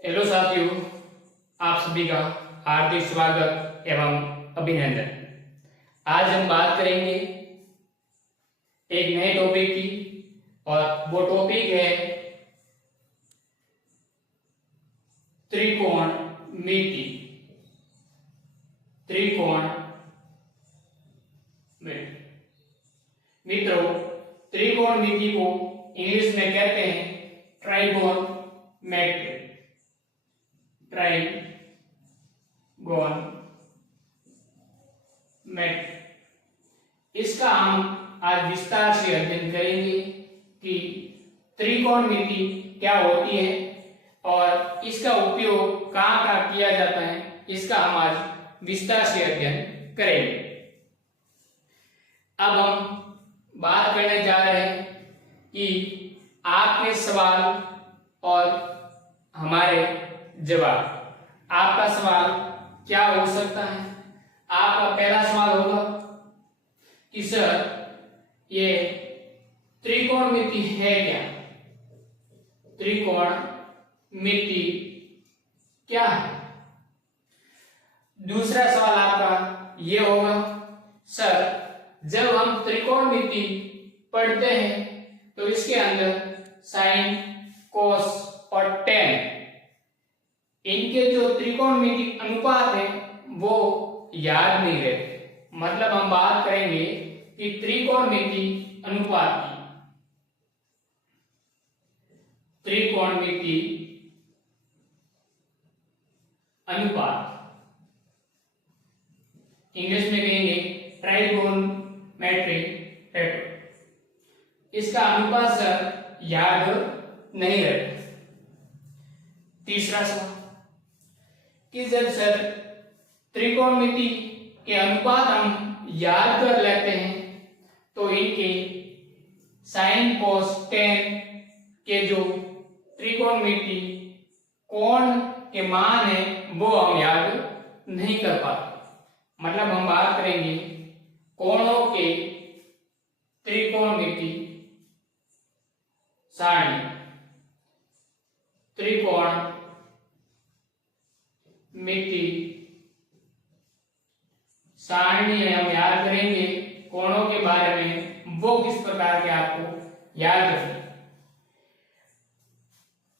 Hello साथियों, आप सभी का हार्दिक स्वागत एवं अभिनंदन। आज हम बात करेंगे एक नए टॉपिक की और वो टॉपिक है त्रिकोणमिति। मित्रों, त्रिकोणमिति को इंग्लिश में कहते हैं ट्राइगोनमेट्री। इसका हम आज विस्तार से अध्ययन करेंगे कि त्रिकोणमिति क्या होती है और इसका उपयोग कहाँ कहाँ किया जाता है, इसका हम आज विस्तार से अध्ययन करेंगे। अब हम बात करने जा रहे हैं कि आपके सवाल और हमारे जवाब। आपका सवाल क्या हो सकता है? आपका पहला सवाल होगा कि सर ये त्रिकोणमिति है क्या? त्रिकोणमिति क्या है? दूसरा सवाल आपका ये होगा, सर जब हम त्रिकोणमिति पढ़ते हैं तो इसके अंदर साइन, कोस और टेन, इनके जो त्रिकोणमिति अनुपात है वो याद नहीं रहते। मतलब हम बात करेंगे कि त्रिकोणमिति अनुपात की। त्रिकोणमिति अनुपात इंग्लिश में कहेंगे ट्राइगोनमेट्री रेशो। इसका अनुपात सर याद नहीं रहता। तीसरा सवाल कि जब सर त्रिकोणमिति के अनुपात हम याद कर लेते हैं तो इनके साइन, कोस, टेन के जो त्रिकोणमिति कोण के मान है वो हम याद नहीं कर पाते। मतलब हम बात करेंगे कोणों के त्रिकोणमिति सारणी। त्रिकोणमिति सारणी में हम याद करेंगे कोणों के बारे में, वो किस प्रकार के आपको याद रखें।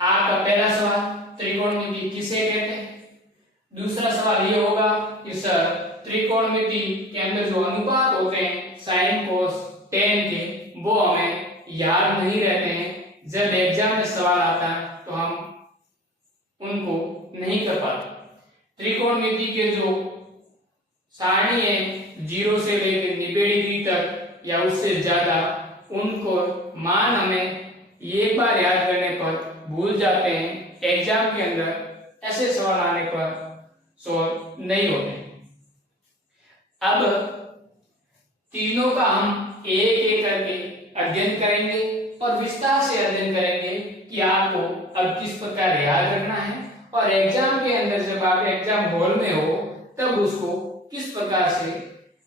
आपका पहला सवाल त्रिकोणमिति किसे कहते हैं? दूसरा सवाल ये होगा कि सर त्रिकोणमिति के अंदर जो अनुपात होते हैं साइन, कोस, टेन के, वो हमें याद नहीं रहते हैं। जब एग्जाम में सवाल आता है तो हम उनको नहीं कर पाते। त्रिकोणमिति के जो सारणी है 0 से लेकर 90 डिग्री तक या उससे ज्यादा, उनको मान हमें एक बार याद करने पर भूल जाते हैं। एग्जाम के अंदर ऐसे सवाल आने पर सॉल्व नहीं होते। अब तीनों का हम एक एक करके अध्ययन करेंगे और विस्तार से अध्ययन करेंगे कि आपको अब किस प्रकार याद रखना है और एग्जाम के अंदर जब आप एग्जाम हॉल में हो तब उसको किस प्रकार से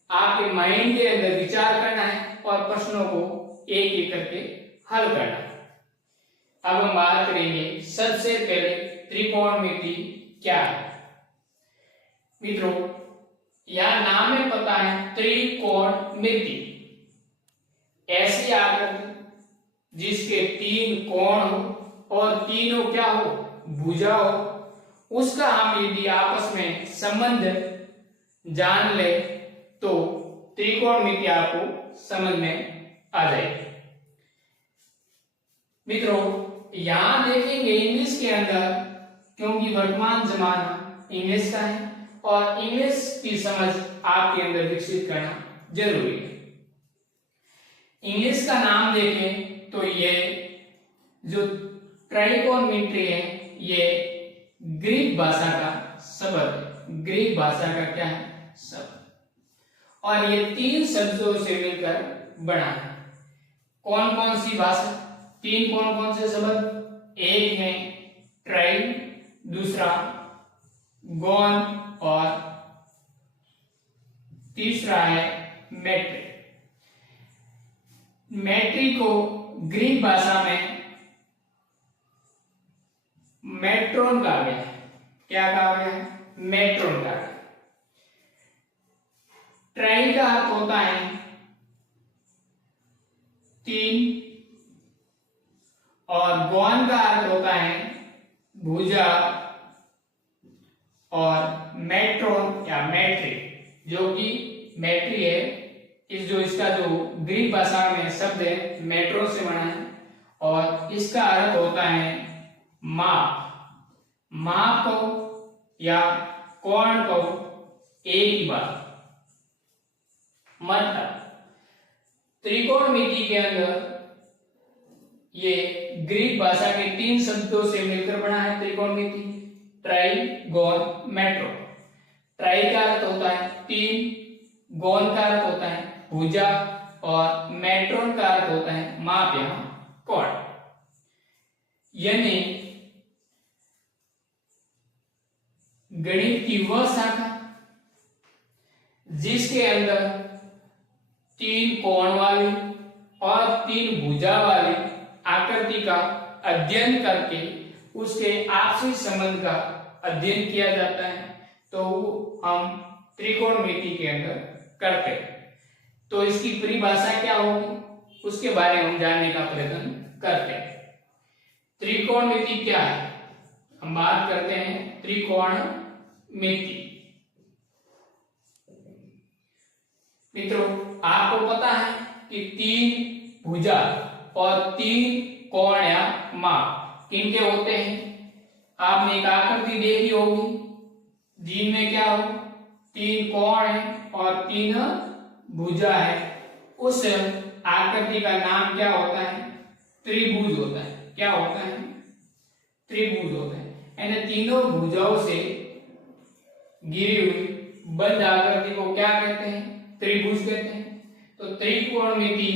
आपके माइंड के अंदर विचार करना है और प्रश्नों को एक एक करके हल करना है। अब हम बात करेंगे सबसे पहले त्रिकोणमिति क्या है। मित्रों, यह नाम में पता है त्रिकोणमिति, ऐसी आकृति जिसके 3 कोण हो और तीनों क्या हो, भुजा हो। उसका हम यदि आपस में संबंध जान ले तो त्रिकोणमिति आपको समझ में आ जाएगी। मित्रों, यहां देखेंगे इंग्लिश के अंदर, क्योंकि वर्तमान जमाना इंग्लिश का है और इंग्लिश की समझ आपके अंदर विकसित करना जरूरी है। इंग्लिश का नाम देखें तो ये जो ट्राइगोनमेट्री है ये ग्रीक भाषा का शब्द है। ग्रीक भाषा का क्या है? शब्द। और ये 3 शब्दों से मिलकर बना है। कौन कौन सी भाषा? 3 कौन कौन से शब्द? एक है ट्राई, दूसरा गोन और तीसरा है मेट्री। मेट्री को ग्रीक भाषा में मेट्रोन कहा गया है। क्या कहा गया है? मेट्रोन कहा गया। ट्राई का अर्थ होता है 3 और गॉन का अर्थ होता है भुजा और मेट्रोन या मैट्री, जो कि मैट्री है, इसका जो ग्रीक भाषा में शब्द है मेट्रो से बना है और इसका अर्थ होता है माप। माप को या कोण को एक ही बात। मतलब त्रिकोणमिति के अंदर ये ग्रीक भाषा के 3 शब्दों से मिलकर बना है त्रिकोणमिति, ट्राई, गॉन, मेट्रो। ट्राई का अर्थ होता है 3, गॉन का अर्थ होता है भुजा और मेट्रोन का अर्थ होता है माप या कोण। यानी गणित की वह शाखा जिसके अंदर 3 कोण वाली और 3 भुजा वाली आकृति का अध्ययन करके उसके आपसी संबंध का अध्ययन किया जाता है, तो हम त्रिकोणमिति के अंदर करते हैं। तो इसकी परिभाषा क्या होगी उसके बारे में हम जानने का प्रयत्न करते हैं। त्रिकोणमिति क्या है? हम बात करते हैं त्रिकोणमिति। मित्रों, आपको पता है कि 3 भुजा और 3 कोण या माप किनके होते हैं? आपने एक आकृति देखी होगी जिनमें क्या हो 3 कोण है और 3 भुजा है। उस आकृति का नाम क्या होता है? त्रिभुज होता है। क्या होता है? त्रिभुज होता है। यानी तीनों भुजाओं से घिरी हुई बंद आकृति को क्या कहते हैं? त्रिभुज कहते हैं। तो त्रिकोणमिति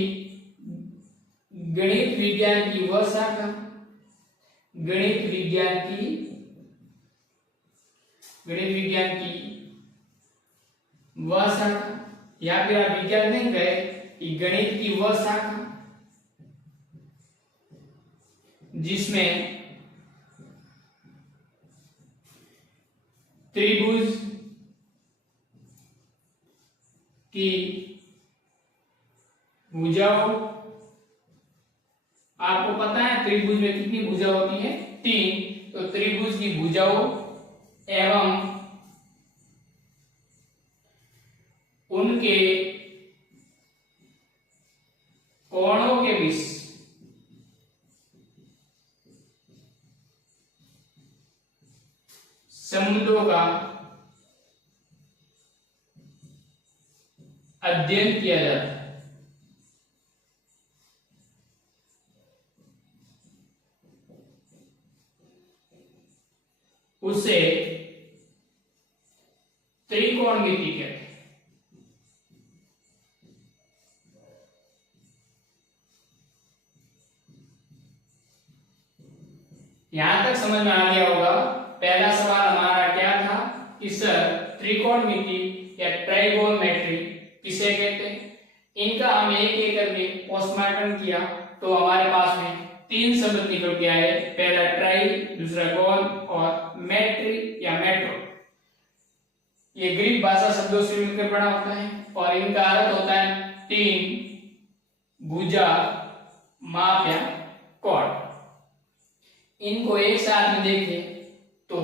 गणित विज्ञान की वह शाखा, गणित विज्ञान की वह शाखा, या फिर आप विज्ञान नहीं कहे कि गणित की वह शाखा जिसमें त्रिभुज की भुजाओं, आपको पता है त्रिभुज में कितनी भुजा होती है? 3। तो त्रिभुज की भुजाओं एवं उनके कोणों के बीच संबंधों का अध्ययन किया जाता है। उसे त्रिकोणमिति कहते हैं। यहां तक समझ में आ गया होगा। पहला सवाल हमारा क्या था कि सर त्रिकोणमिति या ट्राइगोनोमेट्री किसे कहते हैं? इनका हम एक करके पोस्टमार्टम किया तो हमारे पास में 3 शब्द निकल के आए। पहला ट्राई, दूसरा गॉन और मैट्री या मेट्रो। ये ग्रीक भाषा शब्दों से मिलकर बना होता है और इनका अर्थ होता है 3 भुजा, माप या कोण। इनको एक साथ में देखें तो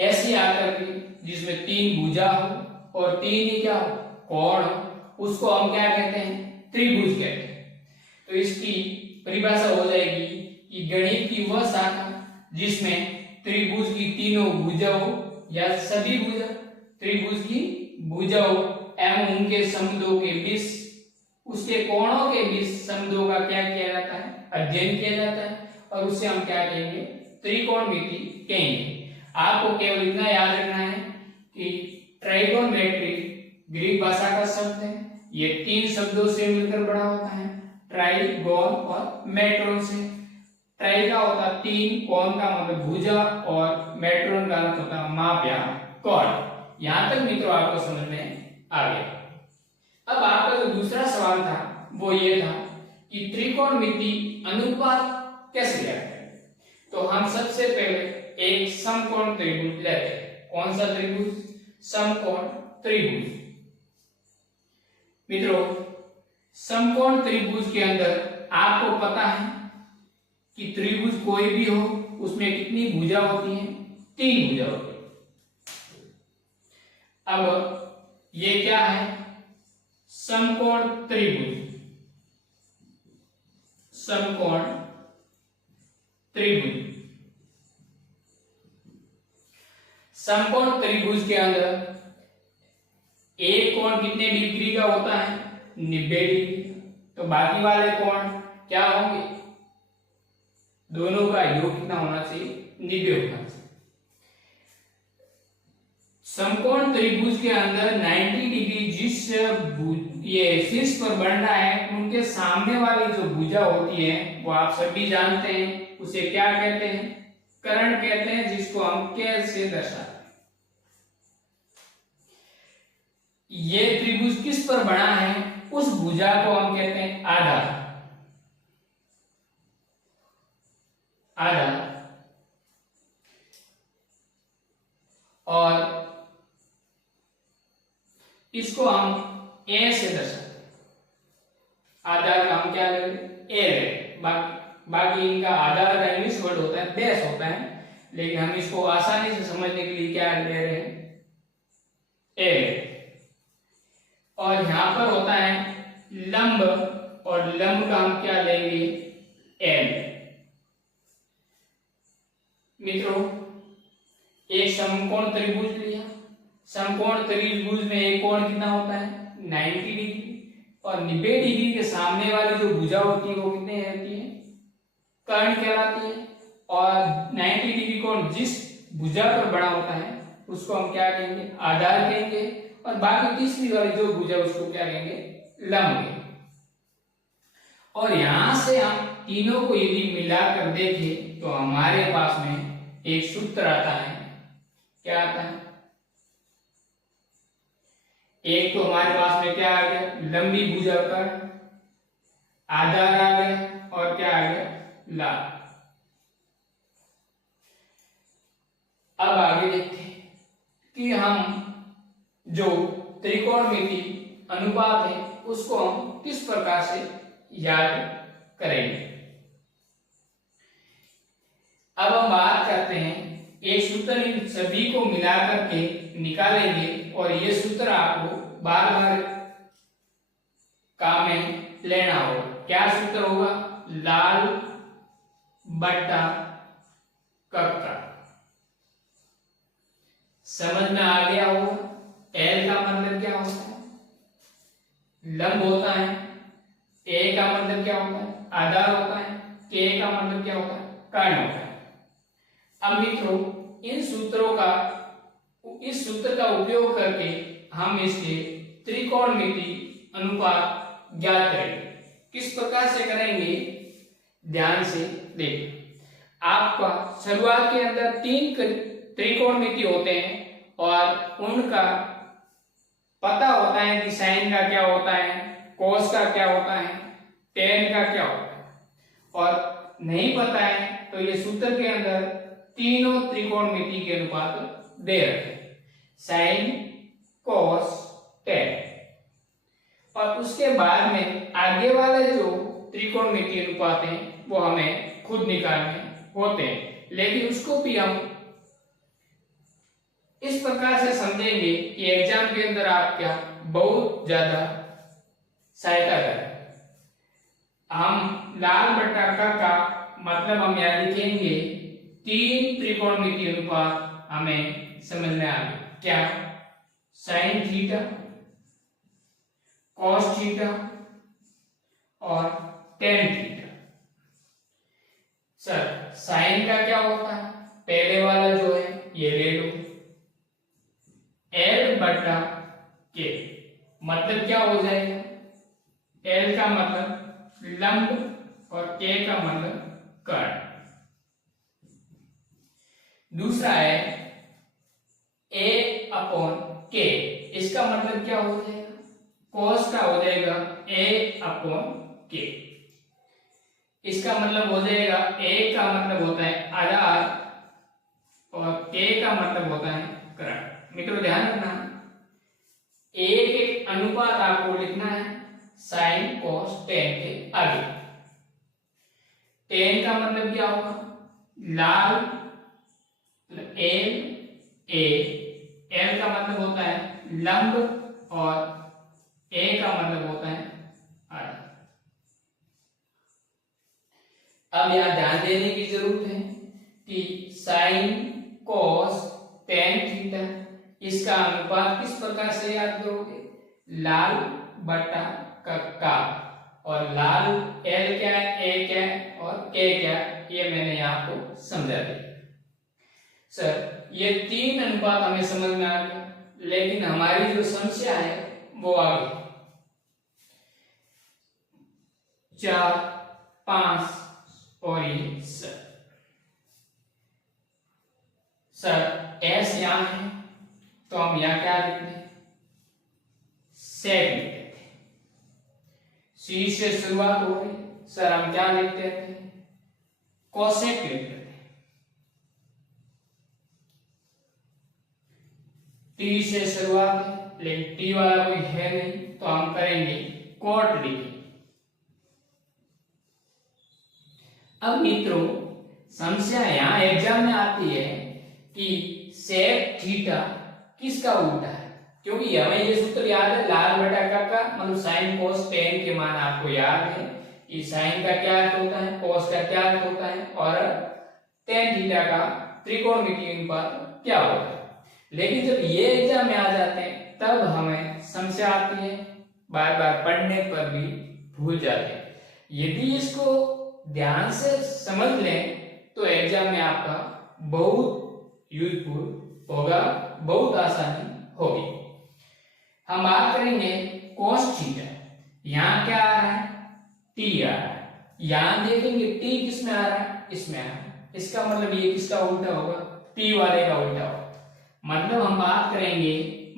ऐसी आकृति जिसमें 3 भुजा हो और 3 ही क्या हो? कोण हो, उसको हम क्या कहते हैं? त्रिभुज कहते हैं। तो इसकी परिभाषा हो जाएगी कि गणित की वह शाखा जिसमें त्रिभुज की तीनों भुजाओं या सभी भुजा, त्रिभुज की भुजाओं एवं उनके संबंधों के बीच, उसके कोणों के बीच संबंधों का क्या किया जाता है? अध्ययन किया जाता है और उससे हम क्या कहेंगे? त्रिकोणमिति कहेंगे। आपको केवल इतना याद रखना है कि ट्राइगोनोमेट्री ग्रीक भाषा का शब्द है। ये 3 शब्दों से मिलकर बना होता है, ट्राई, गॉन और मेट्रोन से। ट्राई का होता 3, कोण का मतलब भुजा और मेट्रोन का अर्थ होता माप या कोण। यहां तक मित्रों आपको समझ में आ गया। अब आपका जो दूसरा सवाल था वो ये था कि त्रिकोणमिति अनुपात कैसे लिया जाए? तो तो हम सबसे पहले एक समकोण त्रिभुज लेते हैं। कौन सा त्रिभुज? समकोण त्रिभुज। मित्रों, समकोण त्रिभुज के अंदर आपको पता है कि त्रिभुज कोई भी हो उसमें कितनी भुजा होती है? 3 भुजा होती है। अब ये क्या है? समकोण त्रिभुज। समकोण त्रिभुज। समकोण त्रिभुज के अंदर एक कोण कितने डिग्री का होता है? 90 डिग्री। तो बाकी वाले कोण क्या होंगे? दोनों का योग कितना होना चाहिए? 90 होना चाहिए। समकोण त्रिभुज के अंदर 90 डिग्री जिस ये शीर्ष पर बन रहा है, उनके सामने वाली जो भुजा होती है वो आप सभी जानते हैं, उसे क्या कहते हैं? कर्ण कहते हैं, जिसको हम के से दर्शाते हैं। ये त्रिभुज किस पर बना है? उस भुजा को हम कहते हैं आधार। आधार। और इसको हम ए से दर्शाते हैं। आधार का हम क्या लेंगे? ए। बाकी इनका आधार का इंग्लिश वर्ड होता है बेस होता है, लेकिन हम इसको आसानी से समझने के लिए क्या ले रहे हैं? ए। और यहां पर होता है लंब, और लंब का हम क्या लेंगे? एल। मित्रों, एक समकोण त्रिभुज लिया। समकोण त्रिभुज में एक कोण कितना होता है? 90 डिग्री। और 90 डिग्री के सामने वाली जो भुजा होती है वो कितनी रहती है? कर्ण कहलाती है। और 90 डिग्री कोण जिस भुजा पर बना होता है उसको हम क्या कहेंगे? आधार कहेंगे। और बाकी तीसरी वाली जो भुजा उसको क्या कहेंगे? लंब कहेंगे। और यहां से हम तीनों को यदि मिलाकर देखें तो हमारे पास में एक सूत्र आता है। क्या आता है? एक तो हमारे पास में क्या आ गया? लंबी भुजा कर्ण, आधार आ गया, और क्या आ गया? लाभ। अब आगे देखते हैं कि हम जो त्रिकोणमिति अनुपात है उसको हम किस प्रकार से याद करेंगे। अब हम बात करते हैं, एक सूत्र इन सभी को मिलाकर के निकालेंगे, और ये सूत्र आपको बार बार काम में लेना होगा। क्या सूत्र होगा? लाल बट्टा कक्का। समझ में आ गया होगा। एल का मतलब क्या होता है? लंब होता है। ए का मतलब क्या होता है? आधार होता है। के का मतलब क्या होता है? कर्ण होता है। अब मित्रों, इस सूत्र का उपयोग करके हम इसके त्रिकोणमिति अनुपात ज्ञात करेंगे। किस प्रकार से करेंगे? ध्यान से देखिए। आपका शुरुआत के अंदर 3 त्रिकोणमिति होते हैं, और उनका पता होता है कि साइन का क्या होता है, कोस का क्या होता है, टेन का क्या होता है। और नहीं पता है तो ये सूत्र के अंदर तीनों त्रिकोणमिति के अनुपात दे रखे हैं, साइन, कोस, टेन। और उसके बाद में आगे वाले जो त्रिकोणमिति अनुपात हैं वो हमें खुद निकालने होते हैं, लेकिन उसको भी हम इस प्रकार से समझेंगे कि एग्जाम के अंदर आप क्या बहुत ज्यादा सहायता करें। हम लाल बट्टा का मतलब हम यहाँ लिखेंगे 3 त्रिकोणमिति अनुपात हमें समझ में आ गया। क्या? साइन थीटा, कॉस थीटा और टेन थीटा। सर, साइन का क्या होता है? पहले वाला जो है ये ले लो, एल बटा के। मतलब क्या हो जाएगा? एल का मतलब लंब और के का मतलब कर्ण। दूसरा है ए अपॉन के। इसका मतलब क्या हो जाएगा? कॉस का हो जाएगा ए अपॉन के। इसका मतलब हो जाएगा ए का मतलब होता है आधार और के का मतलब होता है करंट। मित्रों ध्यान रखना, एक अनुपात आपको लिखना है साइन कॉस टेन के आगे। टेन का मतलब क्या होगा, लाल एल, ए, एल का मतलब होता है लंब और ए का मतलब होता है आधा। अब यहां ध्यान देने की जरूरत है कि साइन कॉस टेन थीटा इसका अनुपात किस प्रकार से याद करोगे, लाल बटा का, और लाल एल क्या है, ए क्या है और के क्या है, ये मैंने आपको समझा दिया। सर ये तीन अनुपात हमें समझ में आ गया, लेकिन हमारी जो समस्या है वो आगे 4, 5 और ये सर एस यहां है तो हम यहां क्या लिखते हैं, सेक लिख देते हैं। सी से शुरुआत हो रही, सर हम क्या लिख देते हैं, कोसेक लिख देते हैं। टी से शुरुआत है लेकिन टी वाला कोई है नहीं तो हम करेंगे कोट लिखेंगे। अब मित्रों समस्या यहां एग्जाम में आती है कि सेक थीटा किसका उल्टा है, क्योंकि हमें ये सूत्र याद है लाल बटा का मतलब साइन कोस टेन के मान आपको याद है कि साइन का क्या अर्थ होता है, कोस का क्या अर्थ होता है और टेन थीटा का त्रिकोणमितीय अनुपात क्या होता है। लेकिन जब ये एग्जाम में आ जाते हैं तब हमें समस्या आती है, बार बार पढ़ने पर भी भूल जाते हैं। यदि इसको ध्यान से समझ लें तो एग्जाम में आपका बहुत यूजफुल होगा, बहुत आसानी होगी। हम बात करेंगे कोस थीटा, यहां क्या आ रहा है, टी आ रहा है, यहां देखेंगे टी किसमें आ रहा है, इसमें आ रहा है, इसका मतलब ये किसका उल्टा होगा, टी वाले का उल्टा होगा। मतलब हम बात करेंगे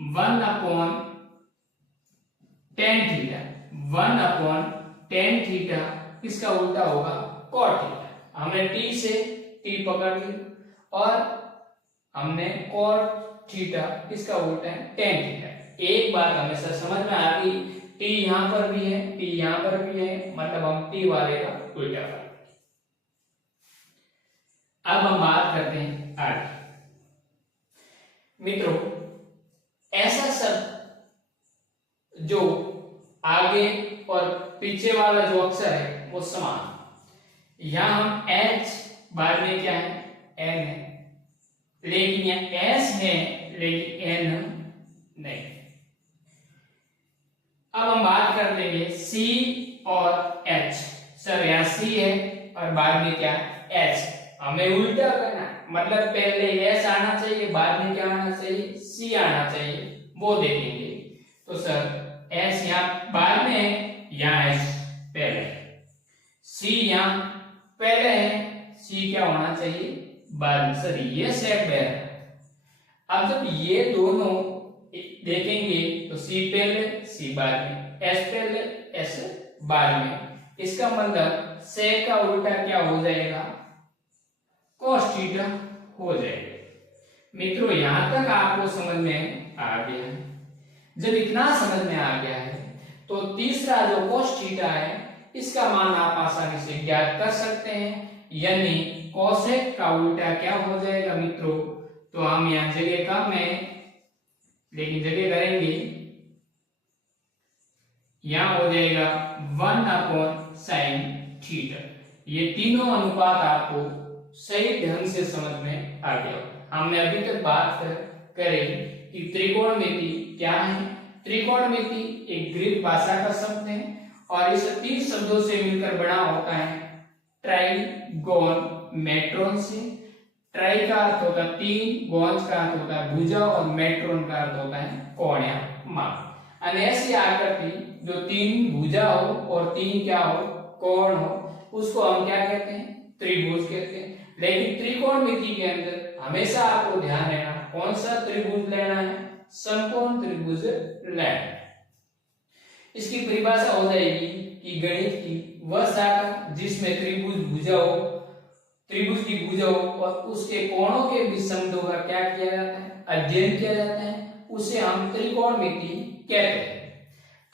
1/tan थीटा, 1/tan थीटा किसका उल्टा होगा, cot थीटा। हमने टी से टी पकड़ ली और हमने cot थीटा किसका उल्टा है, tan थीटा। एक बात हमेशा समझ में आ गई, टी यहां पर भी है, टी यहां पर भी है, मतलब हम टी वाले का उल्टा कर। अब हम बात करते हैं आगे। मित्रों ऐसा शब्द जो आगे और पीछे वाला जो अक्षर है वो समान, यहां हम h बाद में क्या है, n है, लेकिन यहां s है लेकिन n नहीं। अब हम बात कर लेंगे c और h। सर यहां c है और बाद में क्या h, हमें उल्टा करना है, मतलब पहले s आना चाहिए बाद में क्या आना चाहिए, c आना चाहिए, वो देखेंगे। तो सर s यहां बाद में है, यहां s पहले है, c यहां पहले है, c क्या होना चाहिए बाद में। सर ये सेट है। अब जब ये दोनों देखेंगे तो c पहले c बाद में, s पहले s बाद में, इसका मतलब सेक का उल्टा क्या हो जाएगा, cos थीटा हो जाएगा। मित्रों यहां तक आपको समझ में आ गया है। जब इतना समझ में आ गया है तो तीसरा जो cos थीटा है इसका मान आप आसानी से ज्ञात कर सकते हैं, यानी कोसेक का उल्टा क्या हो जाएगा मित्रों। तो हम यहां जगह कम है लेकिन जगह करेंगे, यहां हो जाएगा 1/sin थीटा। ये तीनों अनुपात आपको सही ढंग से समझ में आ गया। हमने अभी तक बात करें कि त्रिकोणमिति क्या है। त्रिकोणमिति एक ग्रीक भाषा का शब्द है और इसे तीन शब्दों से मिलकर बना होता है, ट्राइगोनमेट्रॉन से। ट्राई का अर्थ होता है तीन, गोन्स का अर्थ होता है भुजा और मेट्रोन का अर्थ होता है कोण या माप। और ऐसी आकृति जो तीन भुजा हो और तीन क्या हो, कोण हो, उसको हम क्या कहते हैं, त्रिभुज कहते हैं। लेकिन त्रिकोणमिति के अंदर हमेशा आपको ध्यान रहना कौन सा त्रिभुज लेना है, समकोण त्रिभुज लेना है। इसकी परिभाषा हो जाएगी कि गणित की वह शाखा जिसमें त्रिभुज की भुजा हो और उसके कोणों के बीच संबंधों का क्या किया जाता है, अध्ययन किया जाता है, उसे हम त्रिकोणमिति कहते हैं।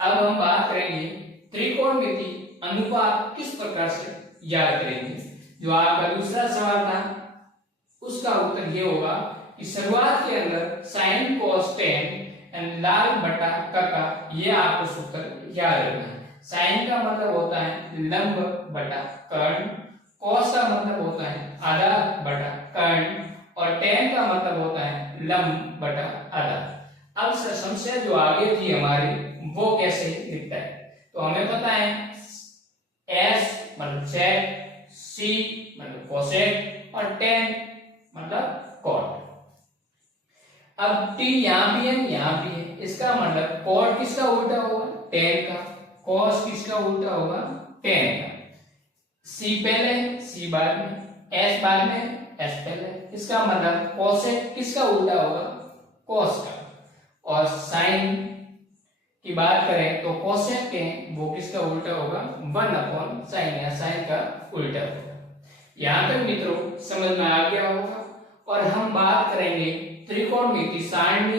अब हम बात करेंगे त्रिकोणमिति अनुपात किस प्रकार से याद करेंगे। जो आपका दूसरा सवाल था उसका उत्तर ये होगा कि शुरुआत के अंदर sin cos tan एंड लाल बटा काका, ये आपको सूत्र याद रखना है। sin का मतलब होता है लंब बटा कर्ण, cos का मतलब होता है आधा बटा कर्ण और tan का मतलब होता है लंब बटा आधा। अब समस्या जो आगे थी हमारी वो कैसे लिखता है, तो हमें पता है s मतलब sec, c मतलब cosec और tan मतलब cot। अब t यहां भी है यहां भी है, इसका मतलब cot किसका उल्टा होगा, tan का, cos किसका उल्टा होगा, tan का। c पहले c बाद में, s बाद में s पहले, इसका मतलब cosec किसका उल्टा होगा, cos का। और sin की बात करें तो cosec के वो किसका उल्टा होगा, 1/sin या sin का उल्टा होगा। यहां तक मित्रों समझ में आ गया होगा। और हम बात करेंगे त्रिकोणमिति सारणी,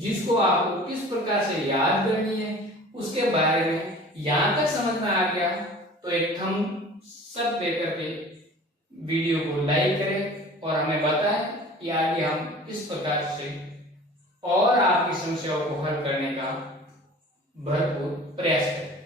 जिसको आपको किस प्रकार से याद करनी है उसके बारे में। यहां तक समझ में आ गया तो एक थम्स अप देकर के वीडियो को लाइक करें और हमें बताएं कि आगे हम किस प्रकार से और आपकी समस्याओं को हल करने का भरपूर प्रयास करें।